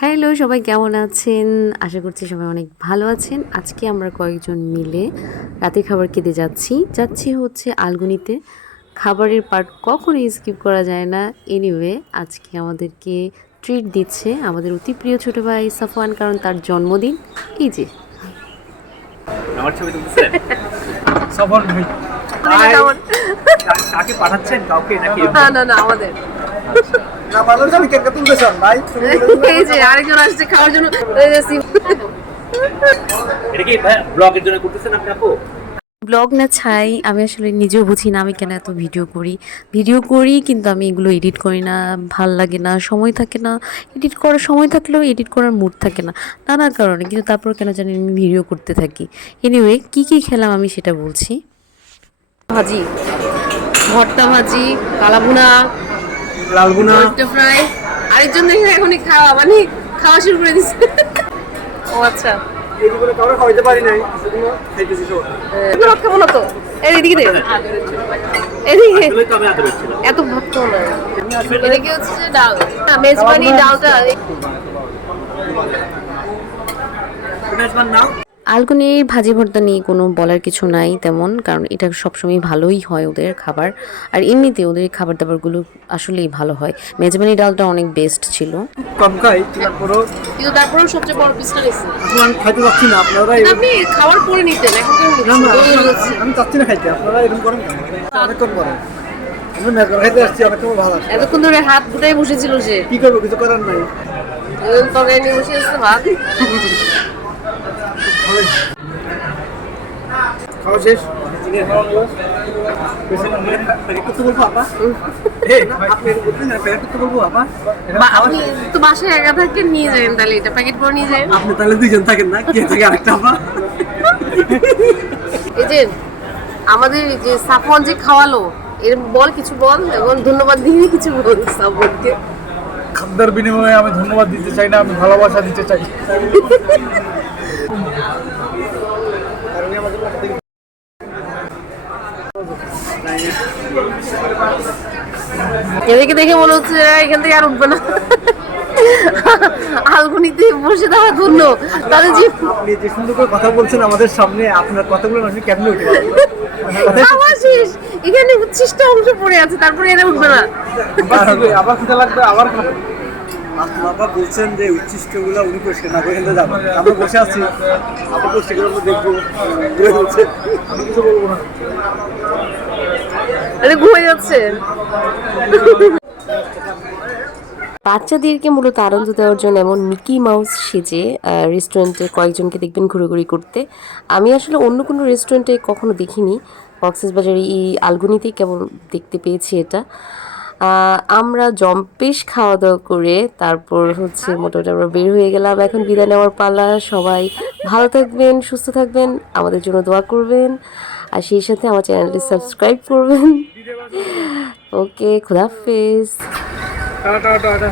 Hello, সবাই কেমন আছেন? আশা করছি সবাই অনেক ভালো আছেন। আজকে আমরা কয়েকজন মিলে রাতের খাবার খেতে যাচ্ছি হচ্ছে আলগুনিতে। খাবারের পার্ট কখনোই স্কিপ করা যায় না। এনিওয়ে আজকে আমাদেরকে ট্রিট দিচ্ছে আমাদের অতি প্রিয় ছোট ভাই সাফওয়ান, কারণ তার জন্মদিন। এই যে আমার ছবি তুলতেছেন সফল ভাই কাকে পাঠাচ্ছেন কাউকে নাকি না আমাদের না মানুষ আমি কেক তুলতেছেন ভাই এই যে আরেকজন আসছে খাওয়ার জন্য এটা কি ব্লগের জন্য করতেছেন আপনি আপু? ব্লগ না ছাই, আমি আসলে নিজেও বুঝি না আমি কেন এত ভিডিও করি কিন্তু আমি এগুলো এডিট করি না, ভাল লাগে না, সময় থাকে না। এডিট করার সময় থাকলেও এডিট করার মুড থাকে না, নানা কারণে, কিন্তু তারপর কেন জানি আমি ভিডিও করতে থাকি। এনিওয়ে কী খেলাম আমি সেটা বলছি। ভাজি, ভর্তা ভাজি, কালাভুনা, লালগুনা ফ্রাই। আরেকজন দেখে এখনই খাওয়া শুরু করে দিচ্ছে। ও আচ্ছা, এই জীবনে কাউকে খাওয়াইতে পারি নাই সেজন্য খাইতেছি সব এগুলো ভাত খাবো না তো। এদিকে এদিকে আসলে তো আমি আদরের ছিলাম। এত ভাত খাবো না। এদিকে হচ্ছে যে ডাল, মেজবানি ডালটা মেজবান নাম আলগুনির ভাজি ভর্তা নিয়ে কোনো বলার কিছু নাই তেমন, কারণ এটা সবসময় ভালোই হয় ওদের খাবার। আর এমনিতে ওদের খাবার দাবারগুলো আসলেই ভালো হয়। মেজবানি ডালটা অনেক বেস্ট ছিল। কম খাই তারপরও কিন্তু তারপরেও সবচেয়ে বড় পিসটা নিচ্ছে। আসলে আমি খাইতে পারছি না আপনারা আপনি খাওয়ার পরে নিতেন, এখন কেন আমি চাচ্ছি না খাইতে আপনারা এরকম করেন কেন? অনেকক্ষণ পরে আমি মেজবান খাইতে আসছি অনেকক্ষণ ভালো আছে এতক্ষণ ধরে হাত গুটাই বসেছিল সে, কি করবো কিছু করার নাই তরকারি নিয়ে বসে আছে ভাত। খাওয়া শেষ আপনি তো বাসায় একা থাকেন, নিয়ে যাবেন তাহলে এটা প্যাকেট করে নিয়ে যাবেন। আপনি তাহলে দুইজন থাকেন না কে থাকে আরেকটা আপা এই যে আমাদের এই যে সাফওয়ান যে খাওয়ালো, এর কিছু বল এবং ধন্যবাদ দিয়ে কিছু বল সাফওয়ানকে। খাদ্যের বিনিময়ে আমি ধন্যবাদ দিতে চাই না, আমি ভালোবাসা দিতে চাই। এদিকে দেখে মনে হচ্ছে এখান থেকে আর উঠবে না। আলগুনিতে বসে থাকা ধন্য তাদের যে আপনি যে সুন্দর করে কথা বলছেন আমাদের সামনে, আপনার কথাগুলো আমি কেমনে উঠে খাওয়া শেষ, এখানে 25টা অংশ পড়ে আছে, তারপরে এরা উঠবে না। আবার খেতে লাগবে আবার খাবো। বাবা বলছেন যে উচ্ছিষ্টগুলো উনি পরিষ্কার না করে যাবেন, আমরা বসে আছি আবার পরিষ্কার দেখবো বলছে আমি কিছু বলবো না। আরে ঘুমিয়ে যাচ্ছে। বাচ্চাদেরকে মূলত আনন্দ দেওয়ার জন্য এমন মিকি মাউস সেজে রেস্টুরেন্টে কয়েকজনকে দেখবেন ঘুরোঘুরি করতে। আমি আসলে অন্য কোনো রেস্টুরেন্টে কখনো দেখিনি, কক্সবাজারে এই আলগুনিতেই কেবল দেখতে পেয়েছি এটা। আমরা জম্পেশ খাওয়া দাওয়া করে তারপর হচ্ছে মোটামুটি আমরা বের হয়ে গেলাম। এখন বিদায় নেওয়ার পালা। সবাই ভালো থাকবেন, সুস্থ থাকবেন, আমাদের জন্য দোয়া করবেন, আর সেই সাথে আমার চ্যানেলটি সাবস্ক্রাইব করবেন। ওকে, খুদাহাফেজ। টাটা টাটা।